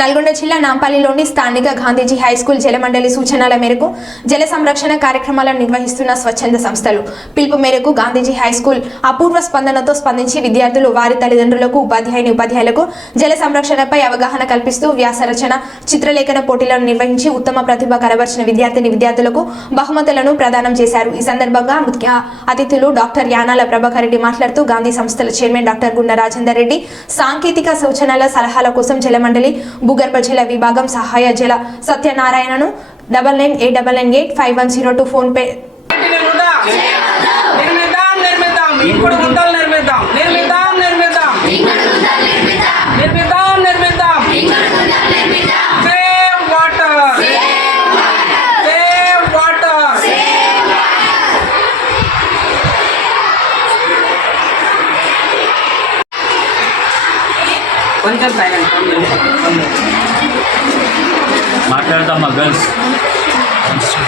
నల్గొండ జిల్లా నాంపల్లిలోని స్థానిక గాంధీజీ హైస్కూల్ జలమండలి సూచనల మేరకు జల సంరక్షణ కార్యక్రమాలను నిర్వహిస్తున్న స్వచ్ఛంద సంస్థలు. పిలుపు మేరకు గాంధీజీ హైస్కూల్ అపూర్వ స్పందనతో స్పందించి విద్యార్థులు వారి తల్లిదండ్రులకు ఉపాధ్యాయుని ఉపాధ్యాయులకు జల సంరక్షణపై అవగాహన కల్పిస్తూ వ్యాసరచన చిత్రలేఖన పోటీలను నిర్వహించి ఉత్తమ ప్రతిభ కనబర్చిన విద్యార్థిని విద్యార్థులకు బహుమతులను ప్రదానం చేశారు. ఈ సందర్భంగా ముఖ్య అతిథులు డాక్టర్ యానాల ప్రభాకర్ రెడ్డి మాట్లాడుతూ గాంధీ సంస్థల చైర్మన్ డాక్టర్ గుండ రాజేందర్ రెడ్డి సాంకేతిక సూచనల సలహాల కోసం జలమండలి భూగర్భ జల విభాగం సహాయ జల సత్యనారాయణను double nine eight double nine eight five one zero two PhonePe కొంచెం మాట్లాడదామా గర్ల్స్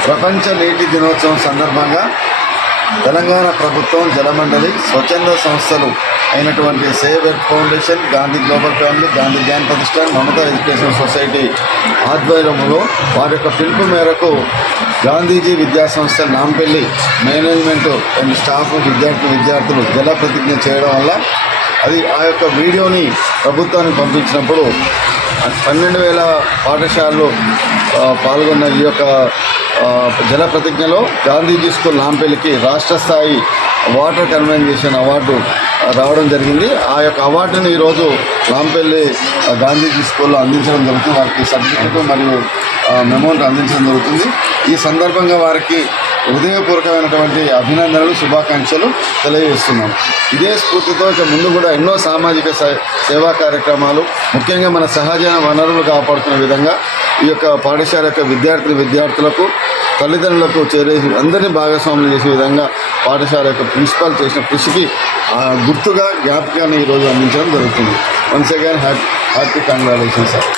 ప్రపంచ నీటి దినోత్సవం సందర్భంగా తెలంగాణ ప్రభుత్వం జలమండలి స్వచ్ఛంద సంస్థలు అయినటువంటి save earth foundation Gandhi global family Gandhi Gyana Pratishtan Mamata education society ఆధ్వర్యంలో వారి యొక్క పిలుపు మేరకు గాంధీజీ విద్యా సంస్థ నాంపల్లి మేనేజ్మెంట్ అండ్ స్టాఫ్ విద్యార్థి విద్యార్థులు జల ప్రతిజ్ఞ చేయడం వల్ల అది ఆ యొక్క వీడియోని ప్రభుత్వానికి పంపించినప్పుడు పన్నెండు వేల పాఠశాలలో పాల్గొన్న ఈ యొక్క జల ప్రతిజ్ఞలో గాంధీజీ స్కూల్ నాంపల్లికి రాష్ట్ర స్థాయి వాటర్ కన్వెన్షన్ అవార్డు రావడం జరిగింది. ఆ యొక్క అవార్డుని ఈరోజు లాంపెల్లి గాంధీజీ స్కూల్లో అందించడం జరుగుతుంది. వారికి సర్టిఫికెట్ మరియు మెమోంట్ అందించడం జరుగుతుంది. ఈ సందర్భంగా వారికి హృదయపూర్వకమైనటువంటి అభినందనలు శుభాకాంక్షలు తెలియజేస్తున్నాం. ఇదే స్ఫూర్తితో ఇక ముందు కూడా ఎన్నో సామాజిక సే- సేవా కార్యక్రమాలు ముఖ్యంగా మన సహజ వనరులు కాపాడుతున్న విధంగా ఈ యొక్క పాఠశాల యొక్క విద్యార్థులు విద్యార్థులకు తల్లిదండ్రులకు చేరేసి అందరినీ భాగస్వాములు చేసే విధంగా పాఠశాల యొక్క ప్రిన్సిపాల్ చేసిన కృషికి గుర్తుగా జ్ఞాపకాన్ని ఈరోజు అందించడం జరుగుతుంది. Once again happy happy congratulation sir